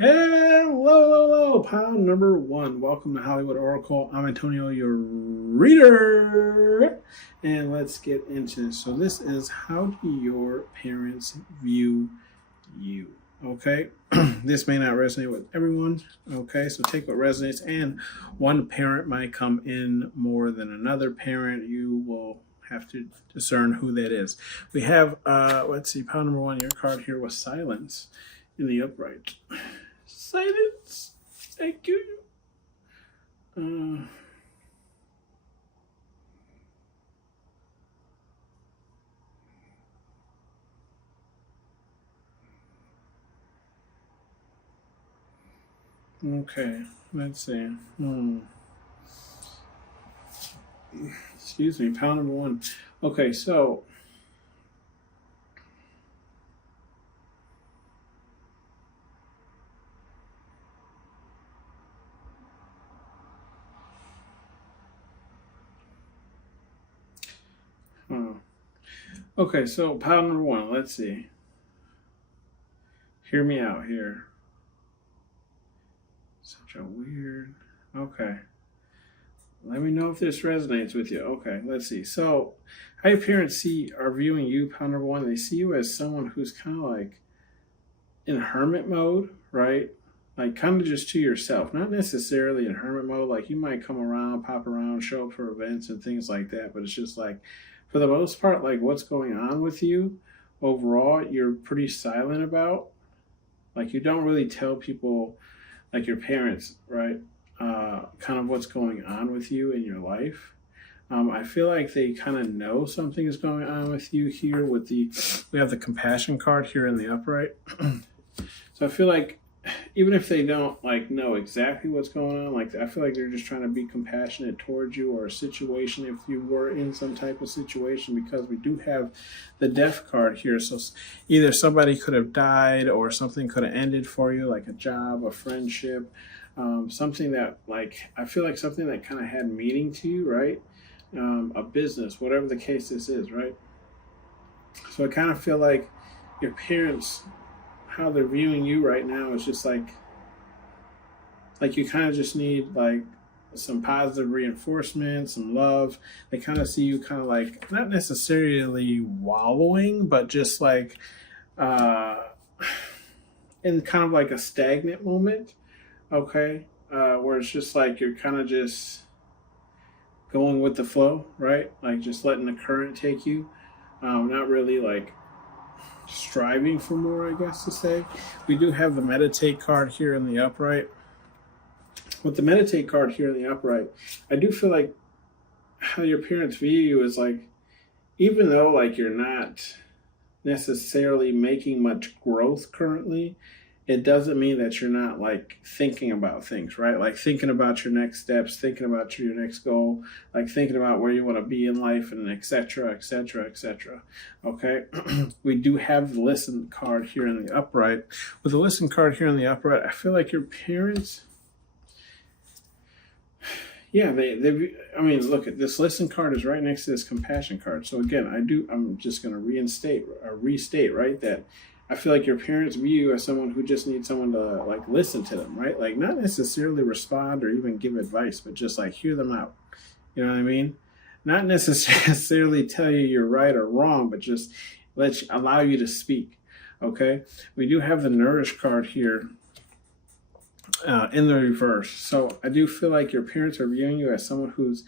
Hello, pile number one. Welcome to Hollywood Oracle. I'm Antonio, your reader. And let's get into this. So this is, how do your parents view you? Okay, this may not resonate with everyone. Okay, so take what resonates, and one parent might come in more than another parent. You will have to discern who that is. We have, let's see, pile number one, your card here was silence in the upright. Silence. Thank you. Okay, let's see. Excuse me, pound number one. Okay, so okay, so pile number one, let's see. Hear me out here. Such a weird, okay. Let me know if this resonates with you. Okay, let's see. So, how your parents are viewing you, pile number one, they see you as someone who's kind of like in hermit mode, right? Like kind of just to yourself, not necessarily in hermit mode. Like you might come around, pop around, show up for events and things like that. But it's just like, for the most part, like what's going on with you overall, you're pretty silent about. Like you don't really tell people, like your parents, right? Kind of what's going on with you in your life. I feel like they kind of know something is going on with you here with we have the compassion card here in the upright. So I feel like even if they don't like know exactly what's going on, like I feel like they're just trying to be compassionate towards you or a situation if you were in some type of situation, because we do have the death card here. So either somebody could have died or something could have ended for you, like a job, a friendship, something that like, I feel like something that kind of had meaning to you, right? A business, whatever the case this is, right? So I kind of feel like your parents, how they're viewing you right now is just like you kind of just need like some positive reinforcement, some love. They kind of see you kind of like not necessarily wallowing, but just like in kind of like a stagnant moment, okay, where it's just like you're kind of just going with the flow, right? Like just letting the current take you, not really like striving for more, I guess to say. We do have the meditate card here in the upright. With the meditate card here in the upright, I do feel like how your parents view you is like, even though like you're not necessarily making much growth currently, it doesn't mean that you're not like thinking about things, right? Like thinking about your next steps, thinking about your next goal, like thinking about where you want to be in life, and et cetera, et cetera, et cetera. Okay. We do have the listen card here in the upright. With the listen card here in the upright, I feel like your parents, yeah, I mean, look at this listen card is right next to this compassion card. So again, I'm just going to restate, right, that I feel like your parents view you as someone who just needs someone to like listen to them, right? Like not necessarily respond or even give advice, but just like hear them out. You know what I mean? Not necessarily tell you you're right or wrong, but just allow you to speak. Okay. We do have the nourish card here in the reverse. So I do feel like your parents are viewing you as someone who's,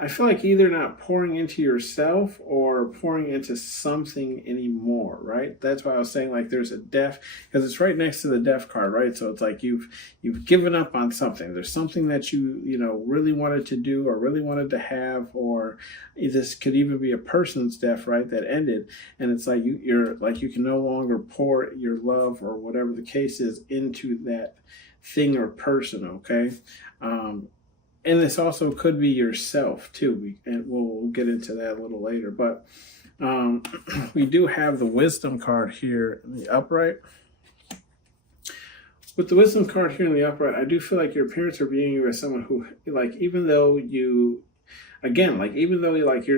I feel like either not pouring into yourself or pouring into something anymore, right? That's why I was saying like there's a death, because it's right next to the death card, right? So it's like you've given up on something. There's something that you really wanted to do or really wanted to have, or this could even be a person's death, right? That ended, and it's like you're like you can no longer pour your love or whatever the case is into that thing or person, okay? And this also could be yourself too. And we'll get into that a little later. But we do have the wisdom card here in the upright. With the wisdom card here in the upright, I do feel like your parents are viewing you as someone who, like, even though you're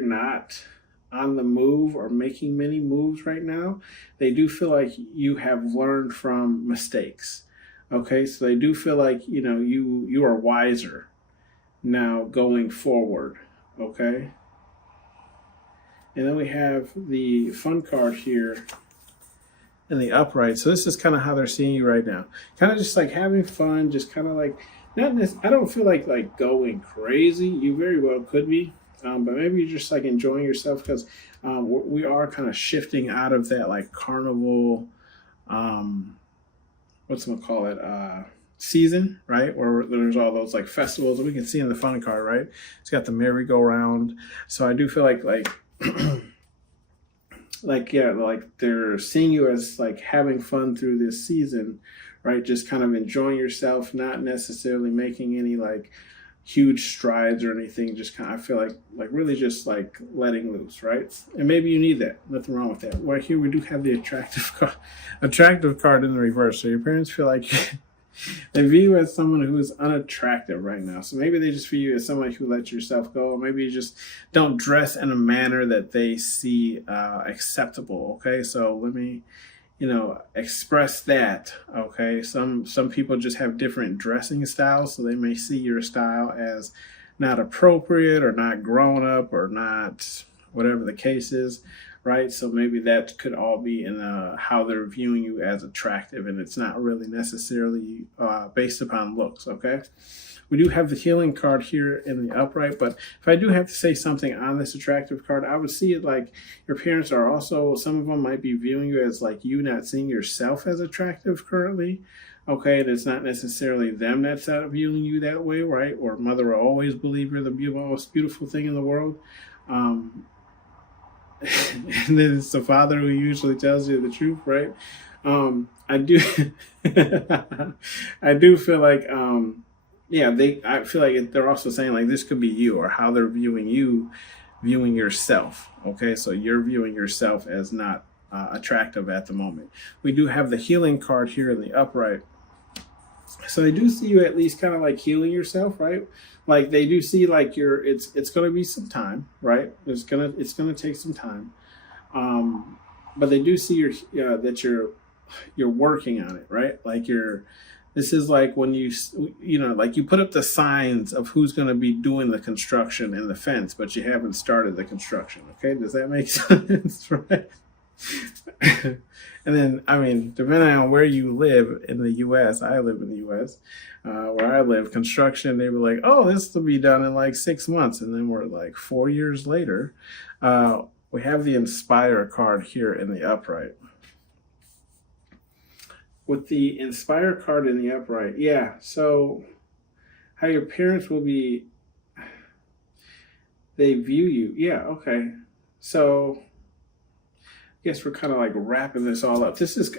not on the move or making many moves right now, they do feel like you have learned from mistakes. Okay, so they do feel like you are wiser now going forward. Okay, and then we have the fun card here in the upright. So this is kind of how they're seeing you right now. Kind of just like having fun, just kind of like not. I don't feel like going crazy. You very well could be, but maybe you're just like enjoying yourself because we are kind of shifting out of that like carnival. What's gonna call it? Season, right? Where there's all those like festivals that we can see in the fun card, right? It's got the merry-go-round. So I do feel like like they're seeing you as like having fun through this season, right? Just kind of enjoying yourself, not necessarily making any like huge strides or anything. Just kind of, I feel like really just like letting loose, right? And maybe you need that. Nothing wrong with that. Right here we do have the attractive card in the reverse. So your parents feel like they view you as someone who is unattractive right now. So maybe they just view you as someone who lets yourself go. Or maybe you just don't dress in a manner that they see acceptable. Okay, so let me, express that. Okay, some people just have different dressing styles, so they may see your style as not appropriate or not grown up or not whatever the case is. Right, so maybe that could all be in how they're viewing you as attractive, and it's not really necessarily based upon looks. Okay, we do have the healing card here in the upright, but if I do have to say something on this attractive card, I would see it like your parents are also, some of them might be viewing you as like you not seeing yourself as attractive currently. Okay, and it's not necessarily them that's not viewing you that way, right? Or mother will always believe you're the most beautiful thing in the world. And then it's the father who usually tells you the truth, right? I do, I do feel like, I feel like they're also saying like this could be you, or how they're viewing you, viewing yourself. Okay, so you're viewing yourself as not attractive at the moment. We do have the healing card here in the upright. So they do see you at least kind of like healing yourself, right? Like they do see like it's going to be some time, right? It's gonna take some time, but they do see that you're working on it, right? Like this is like when like you put up the signs of who's going to be doing the construction and the fence, but you haven't started the construction. Okay, does that make sense? Right? And then, I mean, depending on where you live in the U.S., I live in the U.S., where I live, construction, they were like, oh, this will be done in like 6 months. And then we're like 4 years later. We have the Inspire card here in the upright. With the Inspire card in the upright, yeah, so how your parents will be, they view you. Yeah, okay. So I guess we're kind of like wrapping this all up. This is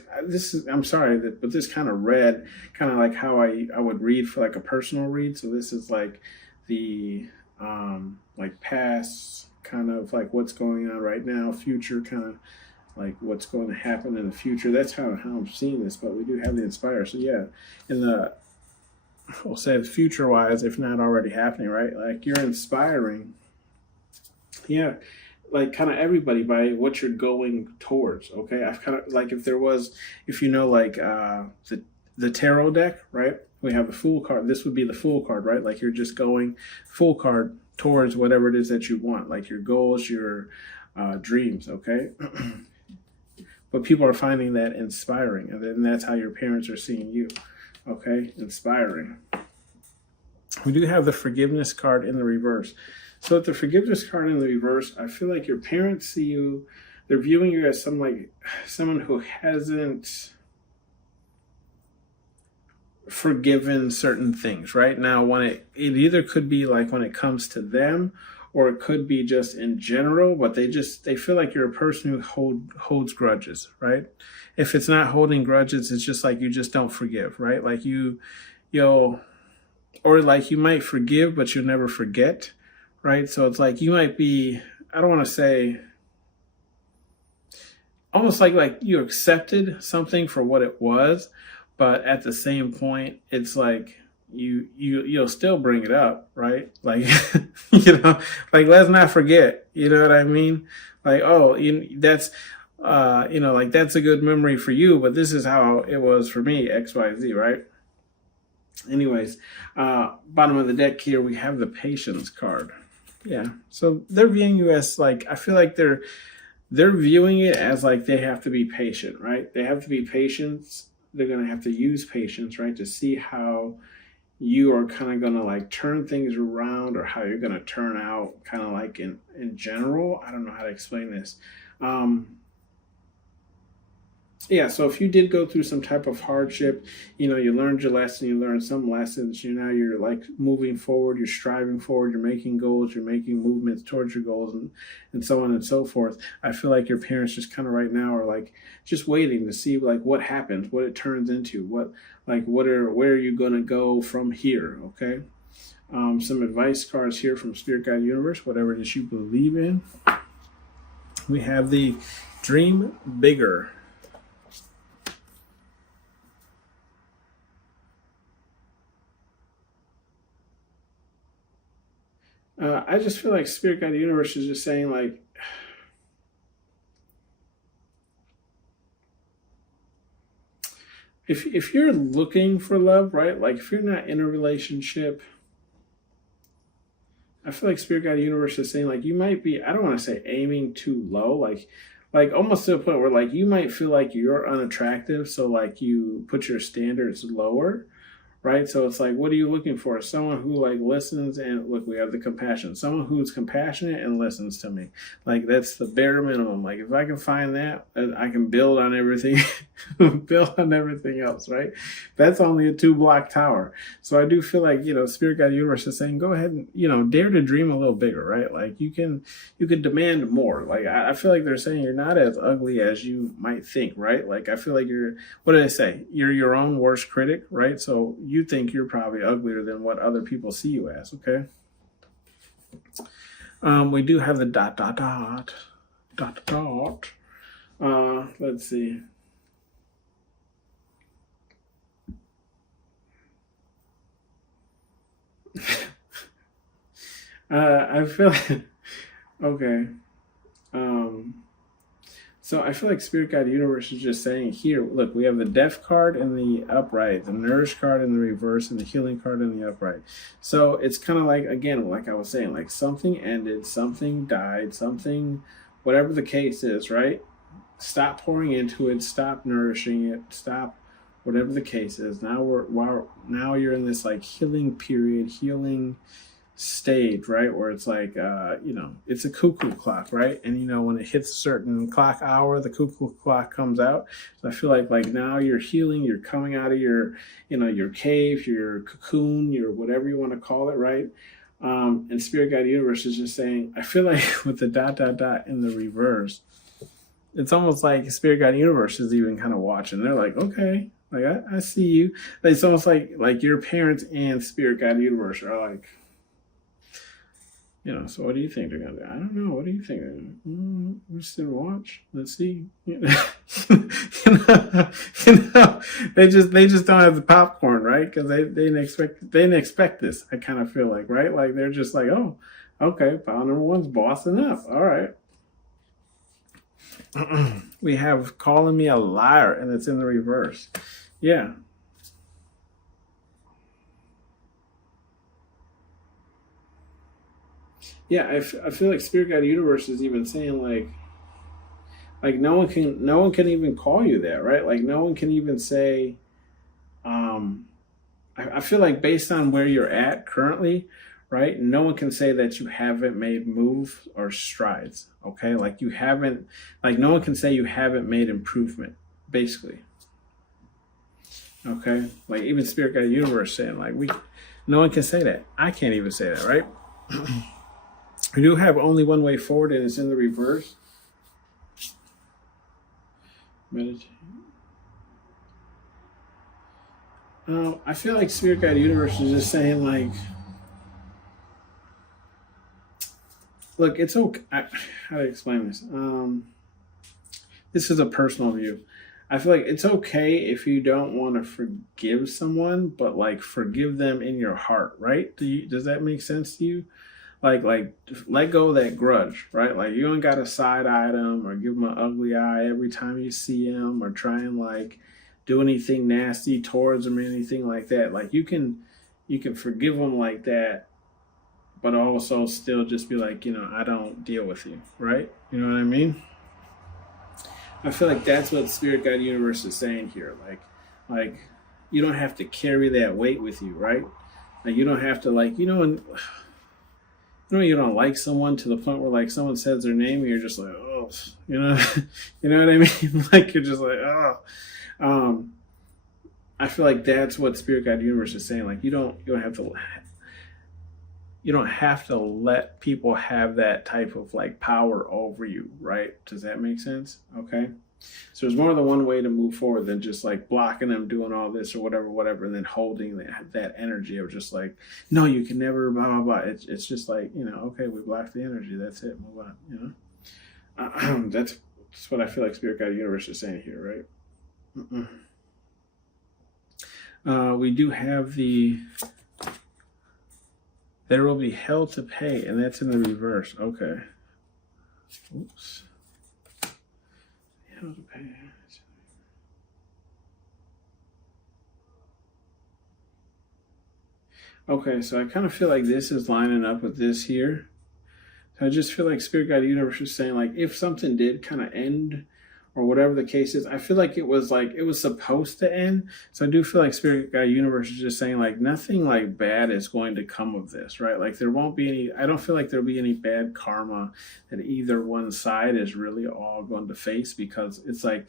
I'm sorry, but this kind of read kind of like how I would read for like a personal read. So this is like the like past, kind of like what's going on right now, future, kind of like what's going to happen in the future. That's kind of how I'm seeing this, but we do have the Inspire. So yeah, we'll say future wise, if not already happening, right? Like you're inspiring. Yeah. Like kind of everybody by what you're going towards. Okay, I've kind of like if like the tarot deck, right? We have the Fool card. This would be the Fool card, right? Like you're just going full card towards whatever it is that you want, like your goals, your dreams. Okay, but people are finding that inspiring, and then that's how your parents are seeing you. Okay, inspiring. We do have the Forgiveness card in the reverse. So with the Forgiveness card in the reverse, I feel like your parents see you, they're viewing you as someone who hasn't forgiven certain things, right? Now, when it either could be like when it comes to them, or it could be just in general, but they feel like you're a person who holds grudges, right? If it's not holding grudges, it's just like you just don't forgive, right? Like or like you might forgive, but you'll never forget. Right, so it's like you might be, I don't want to say, almost like you accepted something for what it was, but at the same point, it's like you'll still bring it up, right? Like, you know, like let's not forget, you know what I mean? Like, oh, that's, you know, like that's a good memory for you, but this is how it was for me, X, Y, Z, right? Anyways, bottom of the deck here, we have the patience card. Yeah. So they're viewing you as like, I feel like they're viewing it as like they have to be patient, right? They have to be patient. They're going to have to use patience, right? To see how you are kind of going to like turn things around or how you're going to turn out kind of like in general. I don't know how to explain this. Yeah, so if you did go through some type of hardship, you know, you learned your lesson, you learned some lessons, now you're like moving forward, you're striving forward, you're making goals, you're making movements towards your goals and so on and so forth. I feel like your parents just kind of right now are like just waiting to see like what happens, what it turns into, where are you going to go from here, okay? Some advice cards here from Spirit Guide Universe, whatever it is you believe in. We have the Dream Bigger. I just feel like Spirit Guide Universe is just saying like, if you're looking for love, right? Like if you're not in a relationship, I feel like Spirit Guide Universe is saying like you might be, I don't want to say aiming too low, like almost to a point where like you might feel like you're unattractive, so like you put your standards lower. Right? So it's like, what are you looking for? Someone who like listens and look, we have the compassion. Someone who's compassionate and listens to me. Like that's the bare minimum. Like if I can find that, I can build on everything, build on everything else, right? That's only a 2-block tower. So I do feel like, Spirit Guide Universe is saying, go ahead and, dare to dream a little bigger, right? Like you can demand more. Like I feel like they're saying you're not as ugly as you might think, right? Like I feel like what did I say? You're your own worst critic, right? So you think you're probably uglier than what other people see you as, okay? We do have the ... Let's see. I feel okay. So I feel like Spirit Guide Universe is just saying here, look, we have the Death card in the upright, the Nourish card in the reverse, and the Healing card in the upright. So it's kind of like, again, like I was saying, like something ended, something died, something, whatever the case is, right? Stop pouring into it, stop nourishing it, stop whatever the case is. Now you're in this like healing period, healing stage, right, where it's like it's a cuckoo clock, right? And when it hits a certain clock hour, the cuckoo clock comes out. So I feel like now you're healing, you're coming out of your your cave, your cocoon, your whatever you want to call it, right? And Spirit Guide Universe is just saying, I feel like with the ... in the reverse, it's almost like Spirit Guide Universe is even kind of watching. They're like, okay, like I see you. It's almost like your parents and Spirit Guide Universe are like, so what do you think they're gonna do? I don't know. What do you think? We'll just sit and watch. Let's see. They just don't have the popcorn, right? Because they didn't expect this. I kind of feel like, right? Like they're just like, oh, okay, pile number one's bossing up. All right. We have calling me a liar, and it's in the reverse. Yeah. Yeah, I feel like Spirit Guide Universe is even saying like no one can even call you that, right? Like no one can even say, I feel like based on where you're at currently, right? No one can say that you haven't made moves or strides, okay? Like no one can say you haven't made improvement, basically. Okay? Like even Spirit Guide Universe saying no one can say that. I can't even say that, right? We do have only one way forward, and it's in the reverse. Meditate. I feel like Spirit Guide Universe is just saying look, it's okay. How to explain this? This is a personal view. I feel like it's okay if you don't want to forgive someone, but like forgive them in your heart, right? Does that make sense to you? Like let go of that grudge, right? Like you don't got to side eye them or give them an ugly eye every time you see them or try and like do anything nasty towards them or anything like that. Like you can forgive them like that, but also still just be like, I don't deal with you, right? You know what I mean? I feel like that's what Spirit Guide Universe is saying here. Like you don't have to carry that weight with you, right? Like you don't have to like, you don't like someone to the point where like someone says their name and you're just like, oh, you know what I mean? Like you're just like, oh. Um, I feel like that's what Spirit Guide Universe is saying. Like you don't have to let people have that type of like power over you, right? Does that make sense? Okay. So there's more than one way to move forward than just like blocking them doing all this or whatever, and then holding that energy of just like, no, you can never, blah, blah, blah. It's just like, okay, we blocked the energy. That's it. Move on, that's what I feel like Spirit Guide Universe is saying here, right? We do have there will be hell to pay, and that's in the reverse. Okay. Oops. Hell to pay. Okay, so I kind of feel like this is lining up with this here. So I just feel like Spirit Guide Universe is saying like if something did kind of end or whatever the case is, I feel like it was supposed to end. So I do feel like Spirit Guide Universe is just saying like nothing like bad is going to come of this, right? Like there won't be any, I don't feel like there'll be any bad karma that either one side is really all going to face, because it's like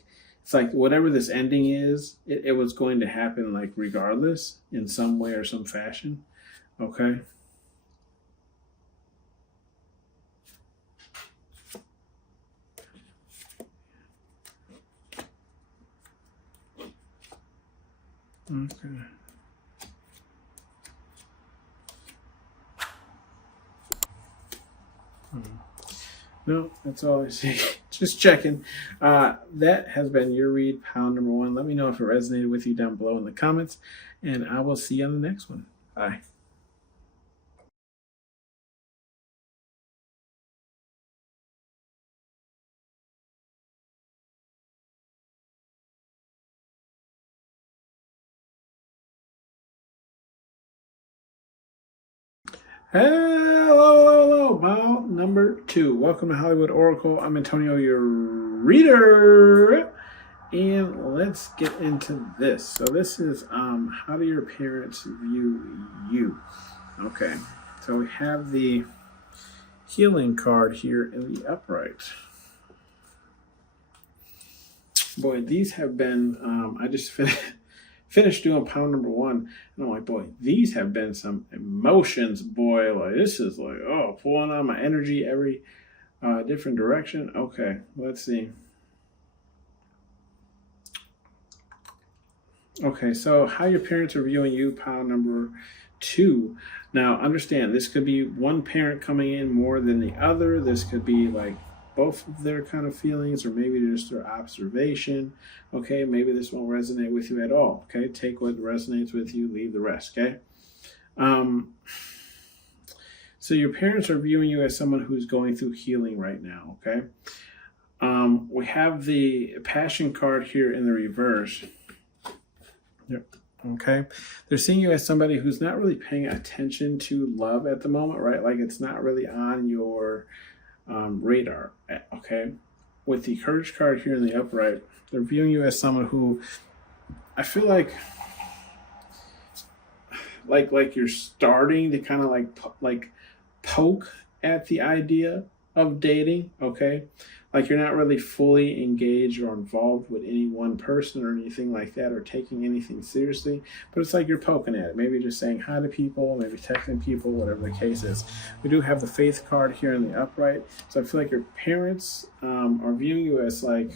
whatever this ending is, it was going to happen like regardless in some way or some fashion. Okay. Okay. No, that's all I see. Just checking. That has been your read, pound number 1. Let me know if it resonated with you down below in the comments, and I will see you on the next one. Bye. Hello, Mile number 2. Welcome to Hollywood Oracle. I'm Antonio, your reader. And let's get into this. So this is how do your parents view you? Okay. So we have the healing card here in the upright. Boy, these have been I just finished doing pound number 1, and I'm like, boy, these have been some emotions, boy. Like this is like, oh, pulling on my energy every different direction. Okay, let's see. Okay, so how your parents are viewing you, pound number 2. Now, understand, this could be one parent coming in more than the other. This could be like both of their kind of feelings, or maybe just their observation. Okay, maybe this won't resonate with you at all. Okay, take what resonates with you, leave the rest. Okay. So your parents are viewing you as someone who's going through healing right now. Okay. We have the passion card here in the reverse. Yep. Okay. They're seeing you as somebody who's not really paying attention to love at the moment, right? Like it's not really on your radar. Okay. With the courage card here in the upright, they're viewing you as someone who I feel like you're starting to kind of like poke at the idea of dating. Okay. Like you're not really fully engaged or involved with any one person or anything like that, or taking anything seriously, but it's like you're poking at it. Maybe just saying hi to people, maybe texting people, whatever the case is. We do have the faith card here in the upright. So I feel like your parents are viewing you as like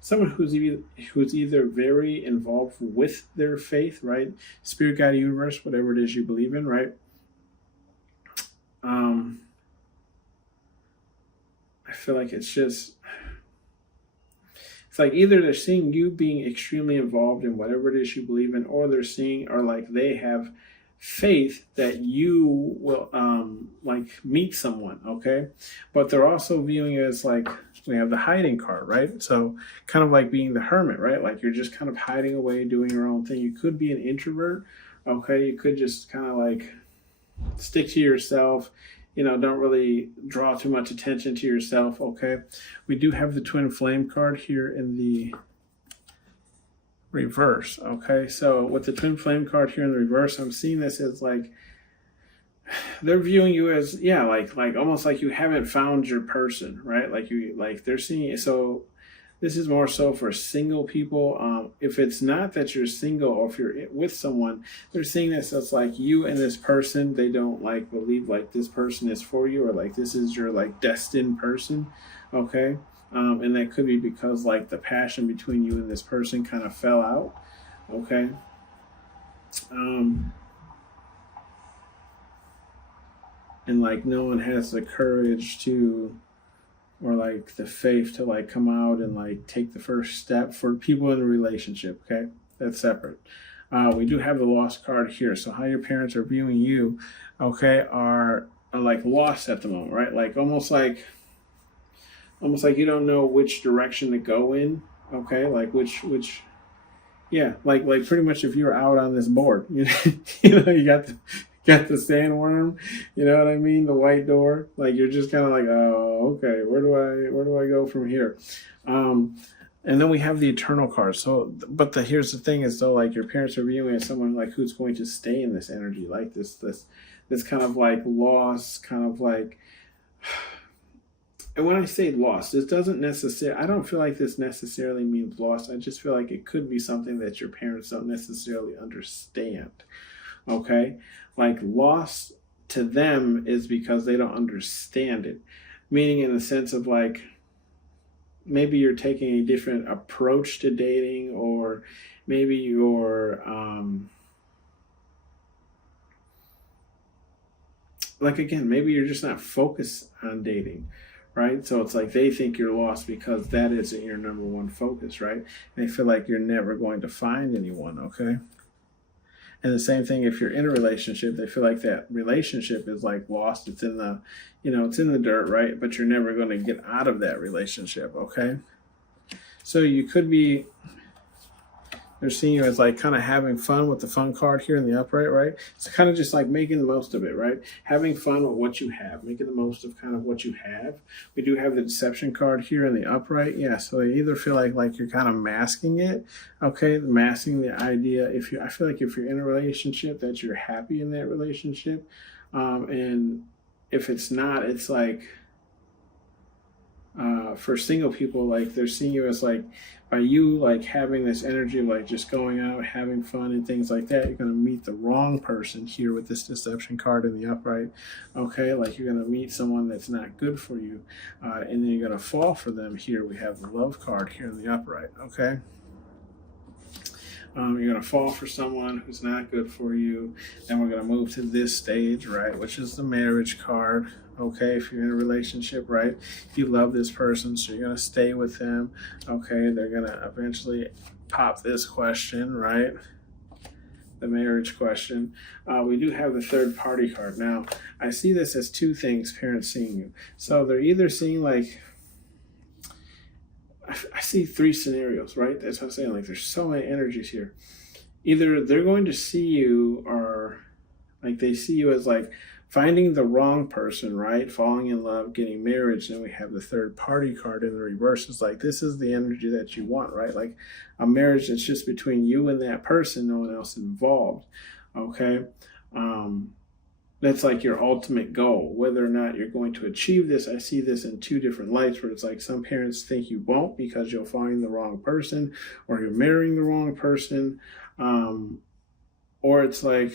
someone who's either very involved with their faith, right? Spirit, guide, universe, whatever it is you believe in, right? I feel like it's it's like either they're seeing you being extremely involved in whatever it is you believe in, or they're seeing, or like they have faith that you will like meet someone, okay? But they're also viewing it as like, we have the hiding card, right? So kind of like being the hermit, right? Like you're just kind of hiding away, doing your own thing. You could be an introvert, okay? You could just kind of like stick to yourself, don't really draw too much attention to yourself, okay? We do have the twin flame card here in the reverse, okay? So with the twin flame card here in the reverse, I'm seeing this as like they're viewing you as, yeah, like almost like you haven't found your person, right? Like they're seeing it. So this is more so for single people. If it's not that you're single, or if you're with someone, they're seeing this as like you and this person, they don't like believe like this person is for you, or like this is your like destined person, okay? And that could be because like the passion between you and this person kind of fell out, okay? And like no one has the courage to, or like the faith to like come out and like take the first step for people in a relationship, okay? That's separate. We do have the lost card here. So how your parents are viewing you, okay, are like lost at the moment, right? Like almost like you don't know which direction to go in, okay? Like which yeah, like pretty much if you're out on this board, you got the sandworm, you know what I mean? The white door. Like you're just kind of like, oh, okay, where do I go from here? And then we have the eternal card. So, but here's the thing is, though, like your parents are viewing as someone like who's going to stay in this energy, like this kind of like loss, kind of like. And when I say lost, this doesn't necessarily, I don't feel like this necessarily means lost. I just feel like it could be something that your parents don't necessarily understand. Okay? Like lost to them is because they don't understand it. Meaning in the sense of like, maybe you're taking a different approach to dating, or maybe you're, like again, maybe you're just not focused on dating. Right? So it's like they think you're lost because that isn't your number one focus, right? And they feel like you're never going to find anyone, okay? And the same thing if you're in a relationship, they feel like that relationship is like lost. It's in the, it's in the dirt, right? But you're never going to get out of that relationship, okay? So you could be, they're seeing you as like kind of having fun with the fun card here in the upright, right? It's kind of just like making the most of it, right? Having fun with what you have, making the most of kind of what you have. We do have the deception card here in the upright. Yeah, so they either feel like you're kind of masking it, okay? Masking the idea. I feel like if you're in a relationship that you're happy in that relationship. And if it's not, it's like, for single people, like they're seeing you as like, by you like having this energy of like just going out, having fun and things like that, you're going to meet the wrong person here with this deception card in the upright, okay? Like you're going to meet someone that's not good for you, and then you're going to fall for them here. We have the love card here in the upright, okay? You're going to fall for someone who's not good for you. Then we're going to move to this stage, right, which is the marriage card. Okay, if you're in a relationship, right, if you love this person, so you're going to stay with them. Okay, they're going to eventually pop this question, right, the marriage question. We do have the third party card. Now, I see this as two things, parents seeing you. So they're either seeing like, I see three scenarios, right? That's what I'm saying. Like there's so many energies here. Either they're going to see you, or like they see you as like finding the wrong person, right? Falling in love, getting married. Then we have the third party card in the reverse. It's like, this is the energy that you want, right? Like a marriage that's just between you and that person, no one else involved. Okay. That's like your ultimate goal. Whether or not you're going to achieve this, I see this in two different lights, where it's like some parents think you won't because you'll find the wrong person, or you're marrying the wrong person. Or it's like,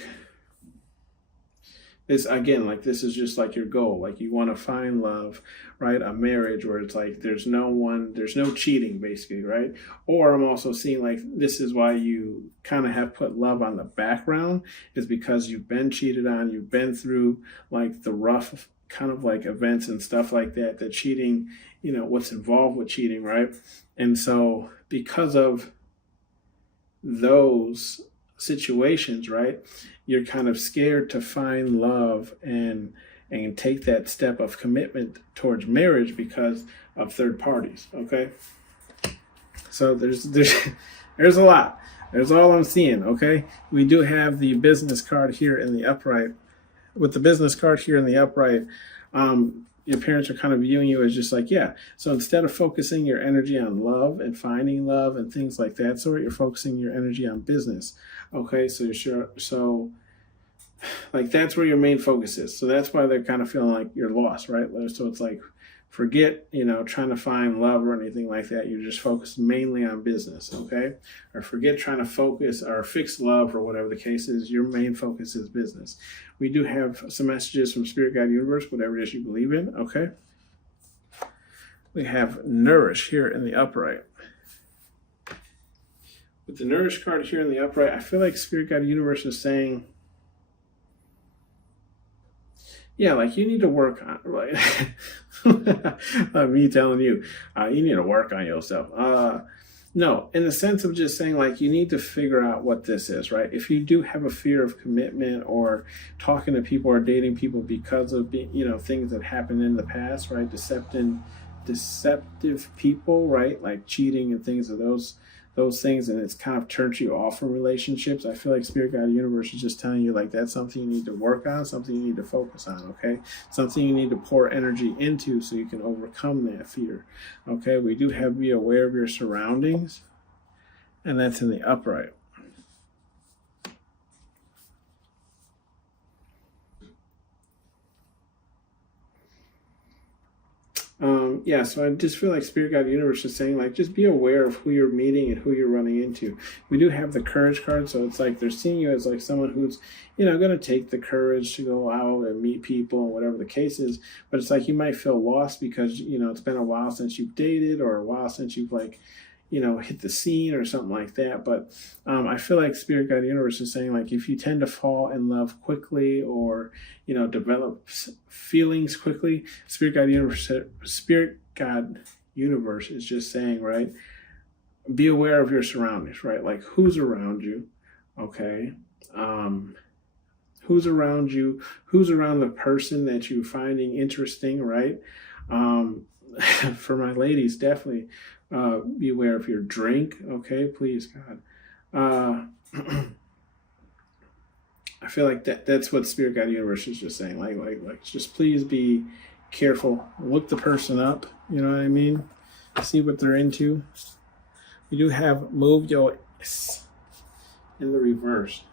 this again, like this is just like your goal. Like you want to find love, right? A marriage where it's like there's no cheating, basically, right? Or I'm also seeing like this is why you kind of have put love on the background, is because you've been cheated on, you've been through like the rough kind of like events and stuff like that, that cheating, what's involved with cheating, right? And so because of those situations, right, you're kind of scared to find love and take that step of commitment towards marriage because of third parties. Okay, so there's there's a lot. There's all I'm seeing. Okay, we do have the business card here in the upright. With the business card here in the upright, your parents are kind of viewing you as just like, yeah. So instead of focusing your energy on love and finding love and things like that sort, you're focusing your energy on business. Okay, so like that's where your main focus is. So that's why they're kind of feeling like you're lost, right? So it's like, forget, trying to find love or anything like that. You're just focused mainly on business, okay? Or forget trying to focus or fix love or whatever the case is. Your main focus is business. We do have some messages from Spirit Guide Universe, whatever it is you believe in, okay? We have Nourish here in the upright. With the Nourish card here in the upright, I feel like Spirit Guide Universe is saying, yeah, like you need to work on, right? Me telling you, you need to work on yourself. No, in the sense of just saying like you need to figure out what this is, right? If you do have a fear of commitment or talking to people or dating people because of things that happened in the past, right? Deceptive people, right? Like cheating and things of those things, and it's kind of turned you off from relationships. I feel like Spirit Guide Universe is just telling you like that's something you need to work on, something you need to focus on, okay? Something you need to pour energy into so you can overcome that fear, okay? We do have be aware of your surroundings, and that's in the upright. So I just feel like Spirit Guide Universe is saying like just be aware of who you're meeting and who you're running into. We do have the Courage card, so it's like they're seeing you as like someone who's going to take the courage to go out and meet people and whatever the case is. But it's like you might feel lost because it's been a while since you've dated or a while since you've like hit the scene or something like that. But I feel like Spirit Guide Universe is saying like if you tend to fall in love quickly or develop feelings quickly, Spirit Guide Universe is just saying, right, be aware of your surroundings, right? Like who's around you, okay? Who's around you? Who's around the person that you're finding interesting, right? For my ladies, definitely be aware of your drink, okay? Please, God. I feel like that's what Spirit Guide Universe is just saying. Like, just please be careful. Look the person up. You know what I mean? See what they're into. We do have Move Your in the reverse.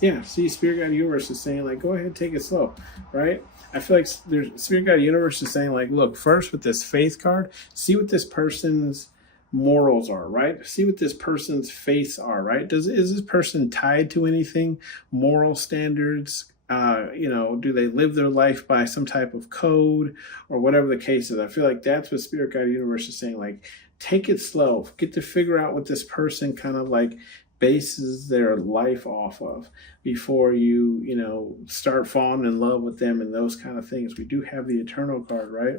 Yeah, see, Spirit Guide Universe is saying, like, go ahead, take it slow, right? I feel like Spirit Guide Universe is saying, like, look, first with this Faith card, see what this person's morals are, right? See what this person's faiths are, right? Is this person tied to anything? Moral standards? Do they live their life by some type of code or whatever the case is? I feel like that's what Spirit Guide Universe is saying, like, take it slow. Get to figure out what this person kind of like bases their life off of before you start falling in love with them and those kind of things. We do have the Eternal card, right?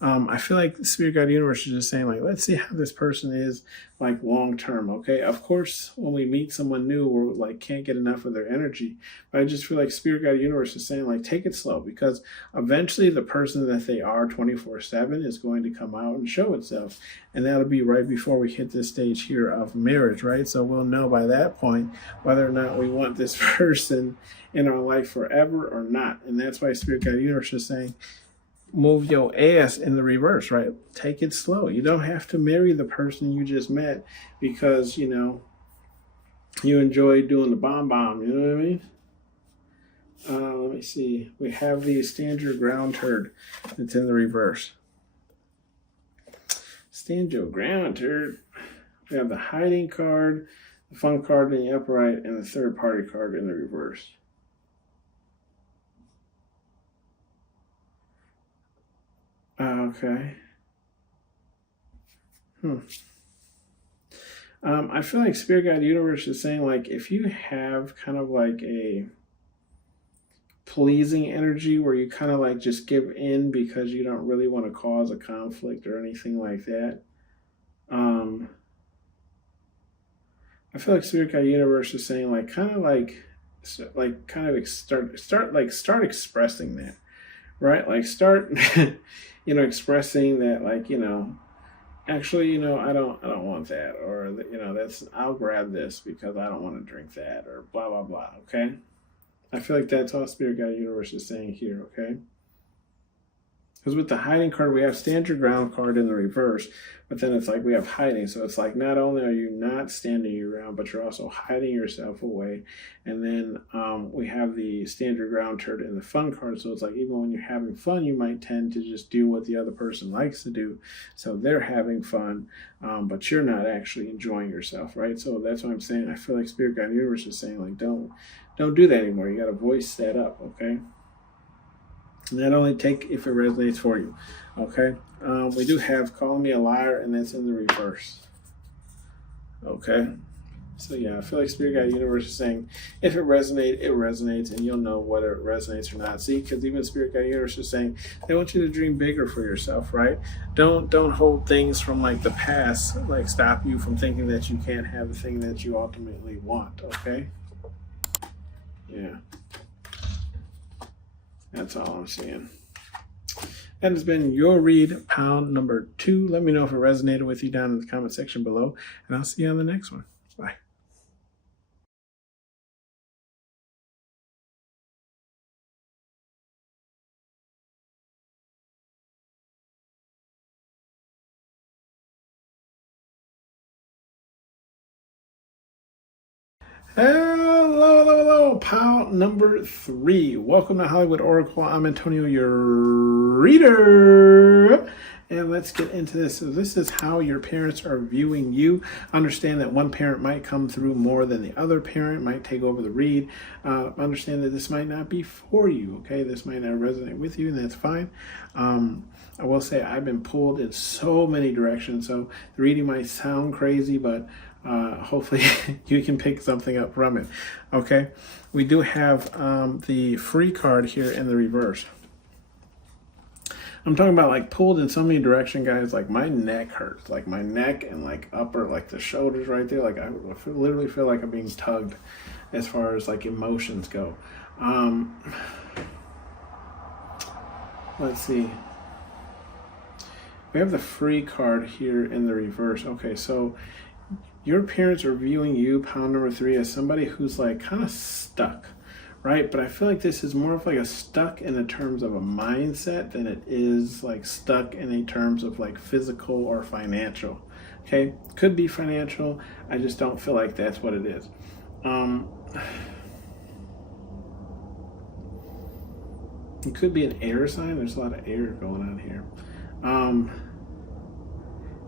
I feel like the Spirit Guide Universe is just saying, like, let's see how this person is like long term, okay? Of course, when we meet someone new, we're like can't get enough of their energy, but I just feel like Spirit Guide Universe is saying, like, take it slow, because eventually the person that they are 24/7 is going to come out and show itself, and that'll be right before we hit this stage here of marriage, right? So we'll know by that point whether or not we want this person in our life forever or not. And that's why Spirit Guide Universe is saying, move your ass in the reverse, right? Take it slow. You don't have to marry the person you just met because, you enjoy doing the bomb, you know what I mean? Let me see. We have the Stand Your Ground turd. It's in the reverse. Stand Your Ground turd. We have the Hiding card, the Fun card in the upright, and the Third Party card in the reverse. Okay. I feel like Spirit Guide Universe is saying, like, if you have kind of like a pleasing energy where you kind of like just give in because you don't really want to cause a conflict or anything like that. I feel like Spirit Guide Universe is saying like kind of start expressing that, right? Like start expressing that, like, actually, I don't want that, or I'll grab this because I don't want to drink that, or blah blah blah. Okay, I feel like that's all Spirit Guide Universe is saying here. Okay. Because with the hiding card, we have stand your ground card in the reverse, but then it's like we have hiding. So it's like not only are you not standing your ground, but you're also hiding yourself away. And then we have the stand your ground turd in the fun card. So it's like even when you're having fun, you might tend to just do what the other person likes to do. So they're having fun, but you're not actually enjoying yourself, right? So that's what I'm saying. I feel like Spirit Guide Universe is saying like don't do that anymore. You got to voice that up, okay? Not only take if it resonates for you. Okay. We do have Calling Me a Liar, and that's in the reverse. Okay. So yeah, I feel like Spirit Guide Universe is saying if it resonates, and you'll know whether it resonates or not. See, because even Spirit Guide Universe is saying they want you to dream bigger for yourself, right? Don't hold things from like the past like stop you from thinking that you can't have the thing that you ultimately want. Okay. Yeah. That's all I'm seeing. That has been your read, pound number 2. Let me know if it resonated with you down in the comment section below, and I'll see you on the next one. Bye. Hello, pal number 3. Welcome to Hollywood Oracle. I'm Antonio, your reader. And let's get into this. So this is how your parents are viewing you. Understand that one parent might come through more than the other parent, might take over the read. Understand that this might not be for you, okay? This might not resonate with you, and that's fine. I will say I've been pulled in so many directions, so the reading might sound crazy, but hopefully you can pick something up from it. Okay, we do have the free card here in the reverse. I'm talking about like pulled in so many directions, guys. Like my neck hurts, like my neck and like upper, like the shoulders right there. Like I literally feel like I'm being tugged as far as like emotions go. Let's see. We have the free card here in the reverse. Okay, so your parents are viewing you, pound number 3, as somebody who's like kind of stuck, right? But I feel like this is more of like a stuck in the terms of a mindset than it is like stuck in a terms of like physical or financial. Okay, could be financial. I just don't feel like that's what it is. It could be an air sign. There's a lot of air going on here.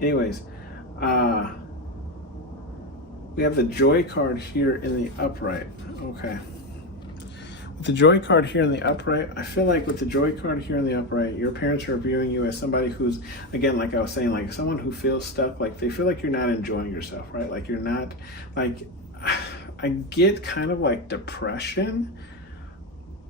Anyways, we have the joy card here in the upright. Okay. With the joy card here in the upright, I feel like with the joy card here in the upright, your parents are viewing you as somebody who's, again, like I was saying, like someone who feels stuck, like they feel like you're not enjoying yourself, right? Like you're not, like, I get kind of like depression.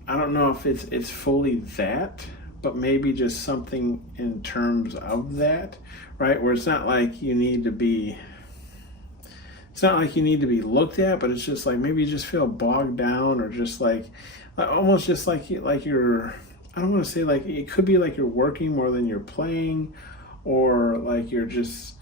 I don't know if it's fully that, but maybe just something in terms of that, right? Where it's not like you need to be, it's not like you need to be looked at, but it's just like maybe you just feel bogged down, or just like almost just like you're, I don't want to say like, it could be like you're working more than you're playing, or like you're just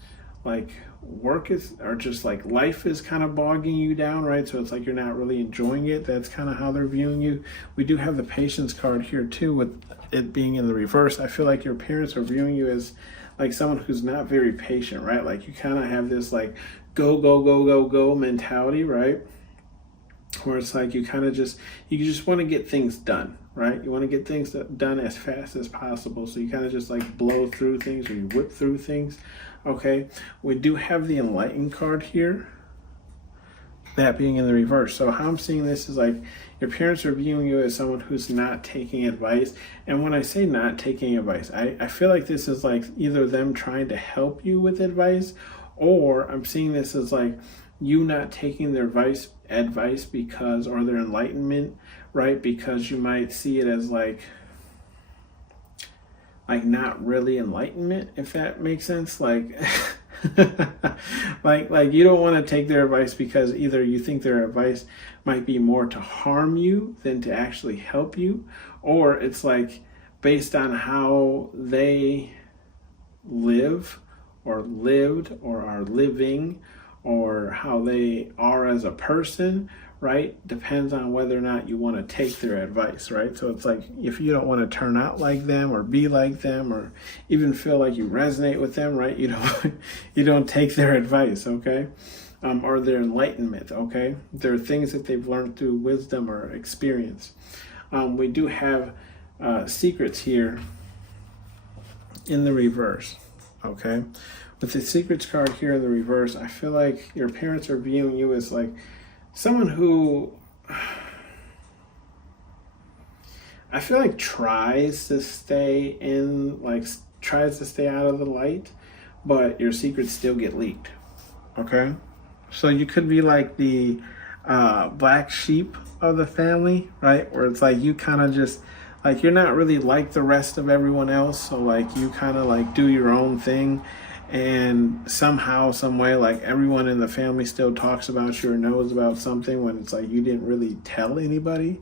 like work is, or just like life is kind of bogging you down, right? So it's like you're not really enjoying it. That's kind of how they're viewing you. We do have the patience card here too, with it being in the reverse. I feel like your parents are viewing you as like someone who's not very patient, right? Like you kind of have this like go mentality, right? Where it's like you kind of just, you just want to get things done, right? You want to get things done as fast as possible. So you kind of just like blow through things, or you whip through things. Okay, we do have the enlightened card here, that being in the reverse. So how I'm seeing this is like your parents are viewing you as someone who's not taking advice. And when I say not taking advice, I feel like this is like either them trying to help you with advice, or I'm seeing this as like you not taking their advice because, or their enlightenment, right? Because you might see it as like not really enlightenment, if that makes sense. Like like you don't want to take their advice because either you think their advice might be more to harm you than to actually help you, or it's like based on how they live or lived or are living, or how they are as a person, right? Depends on whether or not you want to take their advice, right? So it's like if you don't want to turn out like them or be like them or even feel like you resonate with them, right? You don't take their advice, okay? Or their enlightenment, okay? There are things that they've learned through wisdom or experience. We do have secrets here in the reverse, okay? With the secrets card here in the reverse, I feel like your parents are viewing you as like someone who I feel like tries to stay out of the light, but your secrets still get leaked, okay? So you could be like the black sheep of the family, right? Where it's like you kind of just, like, you're not really like the rest of everyone else, so like you kind of like do your own thing, and somehow, some way, like everyone in the family still talks about you or knows about something when it's like you didn't really tell anybody,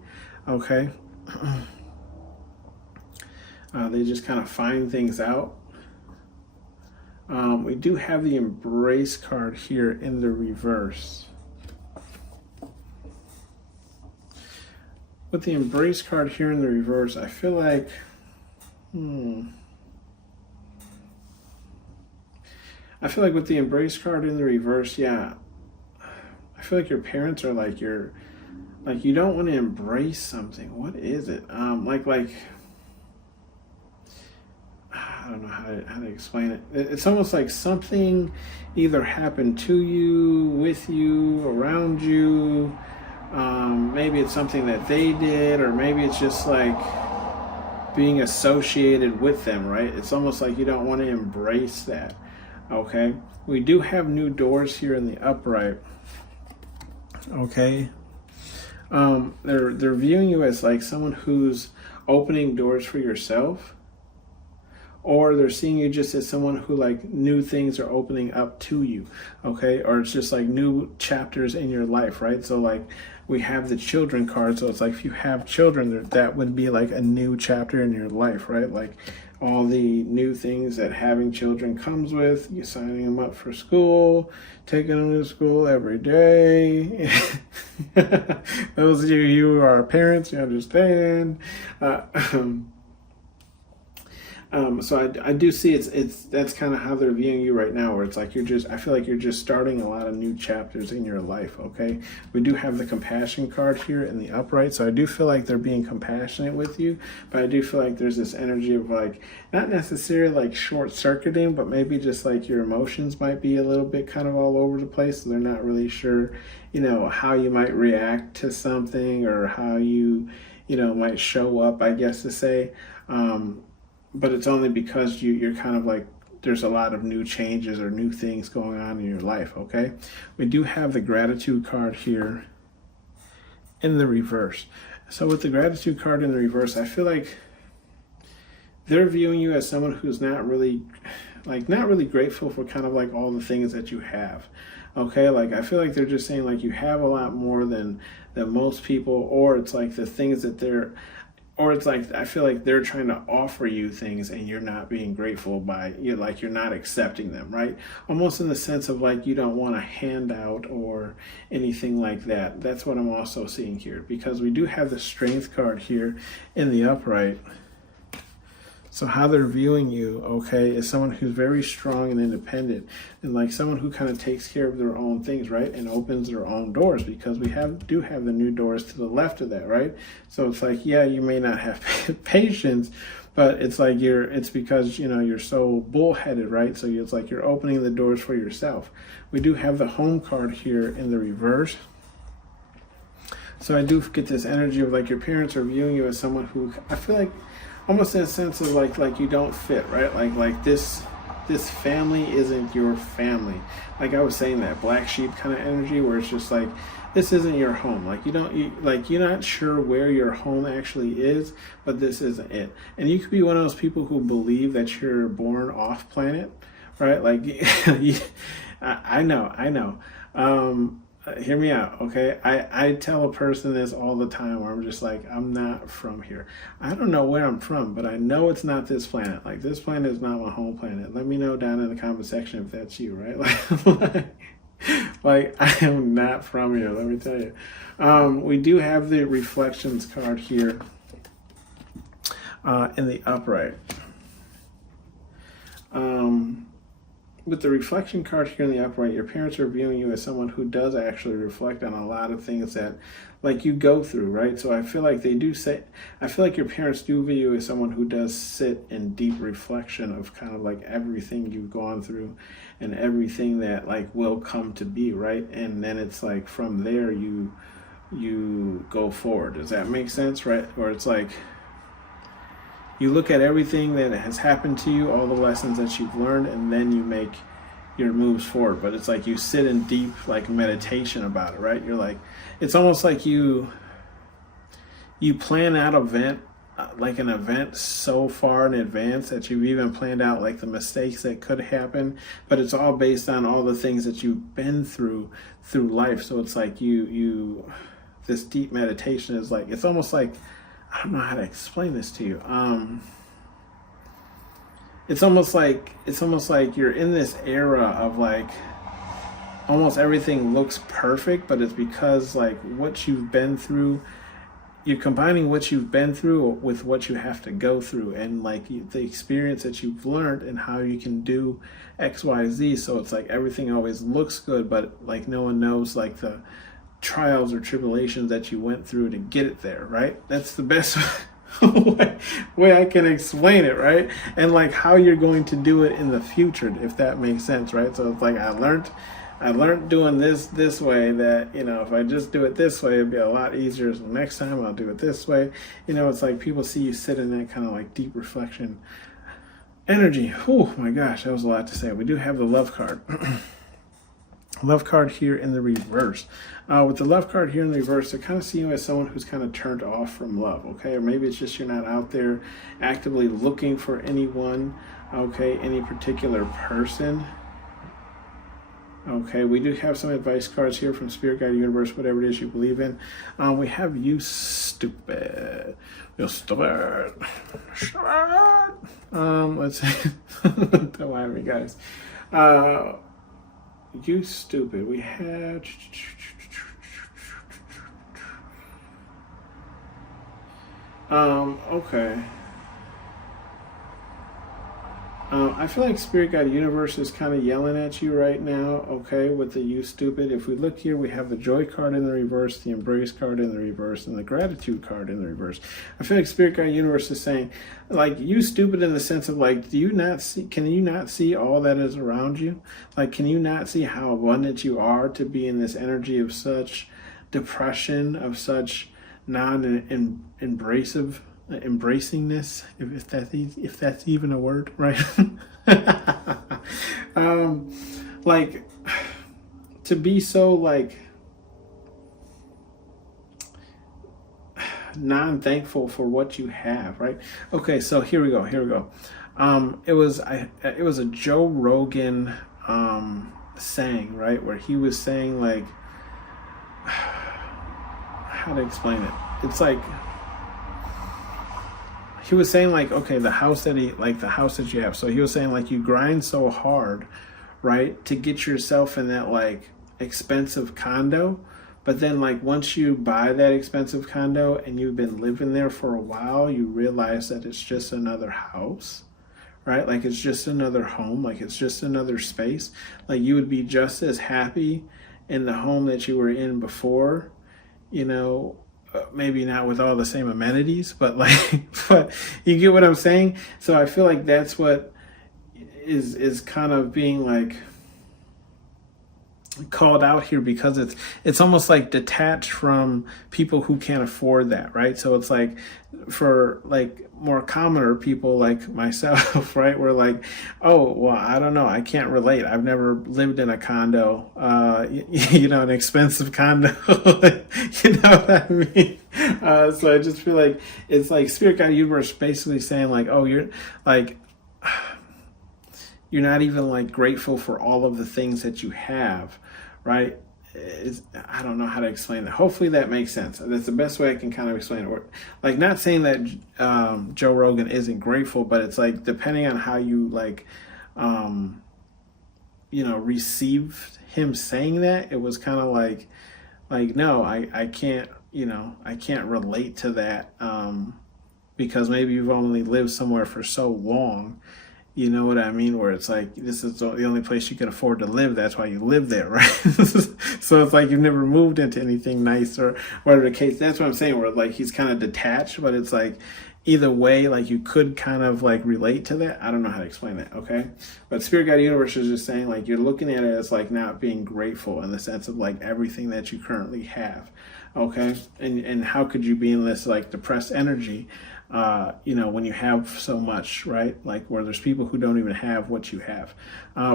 okay? They just kind of find things out. We do have the embrace card here in the reverse. With the embrace card here in the reverse, I feel like, I feel like with the embrace card in the reverse, yeah, I feel like your parents are like, you don't want to embrace something. What is it? Like, I don't know how to explain it. It's almost like something either happened to you, with you, around you. Maybe it's something that they did, or maybe it's just like being associated with them, right? It's almost like you don't want to embrace that. Okay, we do have new doors here in the upright. Okay, they're viewing you as like someone who's opening doors for yourself, or they're seeing you just as someone who like new things are opening up to you. Okay, or it's just like new chapters in your life, right? So like we have the children card, so it's like if you have children, that would be like a new chapter in your life, right? Like all the new things that having children comes with, you signing them up for school, taking them to school every day. Those of you who are parents, you understand. So I do see that's kind of how they're viewing you right now, where it's like I feel like you're just starting a lot of new chapters in your life, okay? We do have the compassion card here in the upright, so I do feel like they're being compassionate with you, but I do feel like there's this energy of like, not necessarily like short-circuiting, but maybe just like your emotions might be a little bit kind of all over the place, so they're not really sure, how you might react to something, or how you might show up, I guess to say. But it's only because you're kind of like, there's a lot of new changes or new things going on in your life, okay? We do have the gratitude card here in the reverse. So with the gratitude card in the reverse, I feel like they're viewing you as someone who's not really grateful for kind of like all the things that you have, okay? Like I feel like they're just saying like you have a lot more than most people, or it's like the things that or it's like I feel like they're trying to offer you things and you're not being grateful by you're not accepting them, right? Almost in the sense of like you don't want a handout or anything like that. That's what I'm also seeing here, because we do have the strength card here in the upright. So how they're viewing you, okay, is someone who's very strong and independent, and like someone who kind of takes care of their own things, right, and opens their own doors, because we do have the new doors to the left of that, right? So it's like, yeah, you may not have patience, but it's like it's because you're so bullheaded, right? So it's like you're opening the doors for yourself. We do have the home card here in the reverse. So I do get this energy of like your parents are viewing you as someone who, I feel like, almost in a sense of like you don't fit, right? Like this family isn't your family. Like I was saying, that black sheep kind of energy, where it's just like this isn't your home. Like you're not sure where your home actually is, but this isn't it. And you could be one of those people who believe that you're born off planet, right? Like, I know. Hear me out, okay? I tell a person this all the time where I'm just like, I'm not from here. I don't know where I'm from, but I know it's not this planet. Like, this planet is not my home planet. Let me know down in the comment section if that's you, right? Like I am not from here, let me tell you. We do have the reflections card here in the upright. With the reflection card here in the upright, your parents are viewing you as someone who does actually reflect on a lot of things that like you go through, right? So I feel like I feel like your parents do view you as someone who does sit in deep reflection of kind of like everything you've gone through and everything that like will come to be, right? And then it's like from there you go forward. Does that make sense, right? Or it's like you look at everything that has happened to you, all the lessons that you've learned, and then you make your moves forward. But it's like you sit in deep like meditation about it, right? You're like, it's almost like you plan out an event so far in advance that you've even planned out like the mistakes that could happen, but it's all based on all the things that you've been through life. So it's like this deep meditation is like, it's almost like, I don't know how to explain this to you. It's almost like you're in this era of like almost everything looks perfect, but it's because like what you've been through, you're combining what you've been through with what you have to go through, and like the experience that you've learned and how you can do X, Y, Z. So it's like everything always looks good, but like no one knows like the trials or tribulations that you went through to get it there, right? That's the best way I can explain it, right? And like how you're going to do it in the future, if that makes sense, right? So it's like I learned doing this way that, if I just do it this way, it'd be a lot easier. So next time I'll do it this way. It's like people see you sit in that kind of like deep reflection energy. Oh my gosh, that was a lot to say. We do have the love card. Love card here in the reverse. With the love card here in the reverse, they're kind of seeing you as someone who's kind of turned off from love, okay? Or maybe it's just you're not out there actively looking for anyone, okay, any particular person. Okay, we do have some advice cards here from Spirit Guide, Universe, whatever it is you believe in. We have you stupid. You're stupid. Let's see. Don't mind me, guys. You stupid. We have... okay. I feel like Spirit Guide Universe is kind of yelling at you right now, okay, with the you stupid. If we look here, we have the joy card in the reverse, the embrace card in the reverse, and the gratitude card in the reverse. I feel like Spirit Guide Universe is saying, like, you stupid in the sense of, like, can you not see all that is around you? Like, can you not see how abundant you are to be in this energy of such depression, of such embracingness, if that's even a word, right? Like to be so like non-thankful for what you have, right? Okay, so here we go. It was a Joe Rogan saying, right, where he was saying like, how to explain it? It's like he was saying like, okay, the house that you have. So he was saying like you grind so hard, right, to get yourself in that like expensive condo. But then like once you buy that expensive condo and you've been living there for a while, you realize that it's just another house, right? Like it's just another home, like it's just another space. Like you would be just as happy in the home that you were in before, maybe not with all the same amenities, but but you get what I'm saying? So I feel like that's what is kind of being like called out here, because it's almost like detached from people who can't afford that, right? So it's like for like more commoner people like myself, right? We're like, oh, well, I don't know. I can't relate. I've never lived in a condo, an expensive condo. You know what I mean? So I just feel like it's like Spirit Guide Universe basically saying like, oh, you're like, you're not even like grateful for all of the things that you have, right? I don't know how to explain that. Hopefully that makes sense. That's the best way I can kind of explain it. Like, not saying that Joe Rogan isn't grateful, but it's like depending on how you like, received him saying that, it was kind of like no, I can't, I can't relate to that because maybe you've only lived somewhere for so long. You know what I mean? Where it's like, this is the only place you can afford to live. That's why you live there, right? So it's like you've never moved into anything nice or whatever the case. That's what I'm saying, where like he's kind of detached, but it's like either way, like you could kind of like relate to that. I don't know how to explain that, okay? But Spirit Guide Universe is just saying like you're looking at it as like not being grateful in the sense of like everything that you currently have, okay? And how could you be in this like depressed energy when you have so much, right? Like where there's people who don't even have what you have.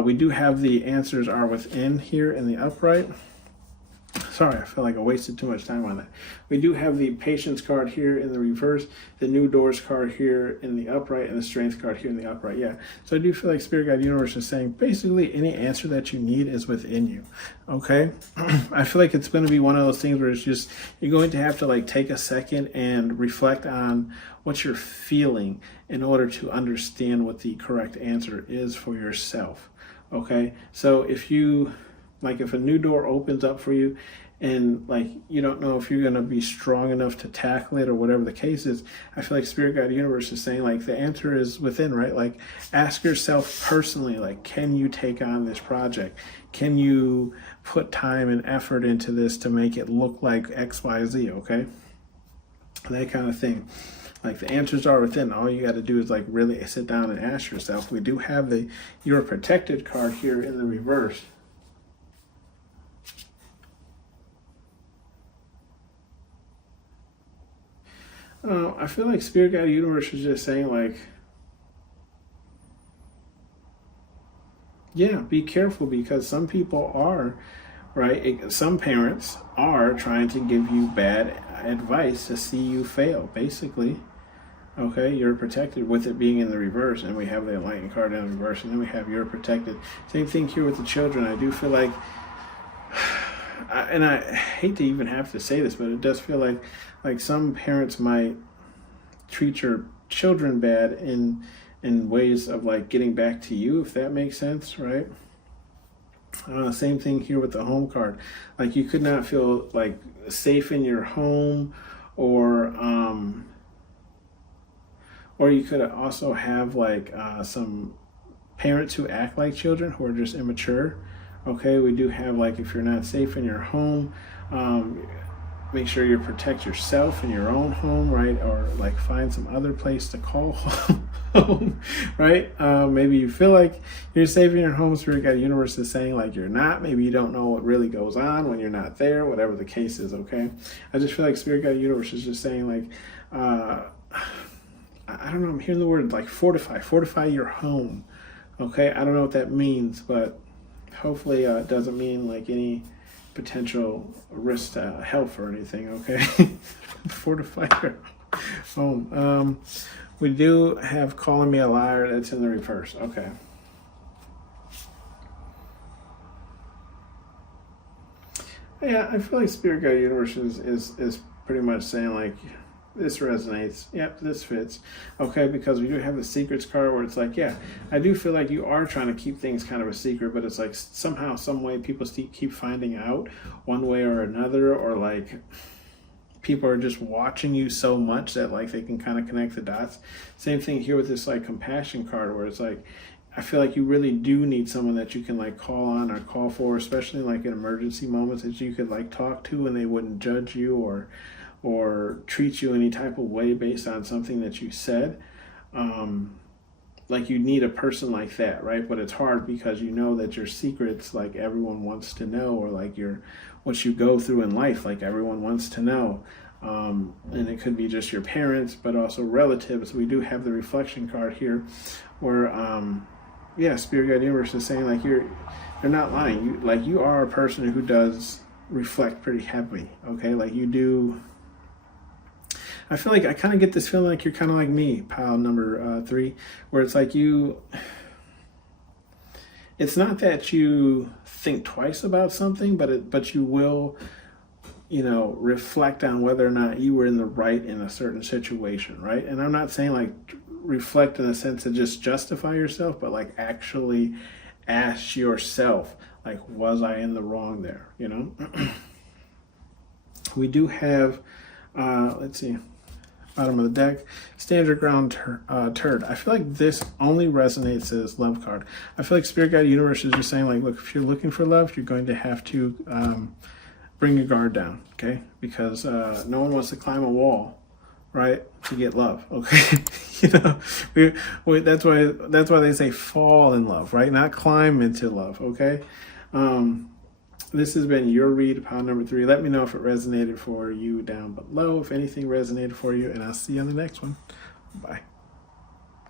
We do have the answers are within here in the upright. Sorry, I feel like I wasted too much time on that. We do have the patience card here in the reverse, the new doors card here in the upright, and the strength card here in the upright. Yeah, so I do feel like Spirit Guide Universe is saying basically any answer that you need is within you. Okay, I feel like it's going to be one of those things where it's just you're going to have to like take a second and reflect on what you're feeling in order to understand what the correct answer is for yourself. Okay, so if a new door opens up for you and like you don't know if you're going to be strong enough to tackle it or whatever the case is, I feel like Spirit Guide Universe is saying like the answer is within, right? Like ask yourself personally, like, can you take on this project? Can you put time and effort into this to make it look like XYZ, okay? That kind of thing. Like the answers are within. All you got to do is like really sit down and ask yourself. We do have the You're Protected card here in the reverse. I feel like Spirit Guide Universe is just saying like, yeah, be careful because some people are, right? Some parents are trying to give you bad advice to see you fail, basically. Okay, you're protected with it being in the reverse, and we have the Enlightened card in the reverse, and then we have You're Protected. Same thing here with the children. I do feel like, and I hate to even have to say this, but it does feel like some parents might treat your children bad in ways of like getting back to you, if that makes sense, right? Same thing here with the home card. Like you could not feel like safe in your home, or you could also have like some parents who act like children who are just immature. Okay, we do have like if you're not safe in your home, make sure you protect yourself in your own home, right? Or like find some other place to call home, right? Maybe you feel like you're safe in your home. Spirit Guide Universe is saying like you're not. Maybe you don't know what really goes on when you're not there, whatever the case is, okay? I just feel like Spirit Guide Universe is just saying like, I don't know, I'm hearing the word like fortify your home, okay? I don't know what that means, but hopefully it doesn't mean like any potential risk to health or anything, okay? Fortify your home. We do have Calling Me a Liar, that's in the reverse, okay. Yeah, I feel like Spirit Guide Universe is pretty much saying like, this resonates. Yep, this fits. Okay, because we do have the secrets card where it's like, yeah, I do feel like you are trying to keep things kind of a secret, but it's like somehow, some way people keep finding out one way or another, or like people are just watching you so much that like they can kind of connect the dots. Same thing here with this like compassion card where it's like, I feel like you really do need someone that you can like call on or call for, especially like in emergency moments that you could like talk to and they wouldn't judge you or treat you any type of way based on something that you said. Like you need a person like that, right? But it's hard because you know that your secrets, like everyone wants to know, or like what you go through in life, like everyone wants to know. And it could be just your parents, but also relatives. We do have the reflection card here, where yeah, Spirit Guide Universe is saying like you're not lying. You are a person who does reflect pretty heavily. Okay, like you do. I feel like I kind of get this feeling like you're kind of like me, pile number 3, where it's like you. It's not that you think twice about something, but you will, reflect on whether or not you were in the right in a certain situation, right? And I'm not saying like reflect in the sense of just justify yourself, but like actually ask yourself, like, was I in the wrong there? We do have, let's see, bottom of the deck, stand your ground turd. I feel like this only resonates as love card. I feel like Spirit Guide Universe is just saying like, look, if you're looking for love, you're going to have to bring your guard down, okay? Because no one wants to climb a wall, right, to get love, okay? That's why they say fall in love, right? Not climb into love, okay? This has been your read, pile number 3. Let me know if it resonated for you down below, if anything resonated for you, and I'll see you on the next one. Bye.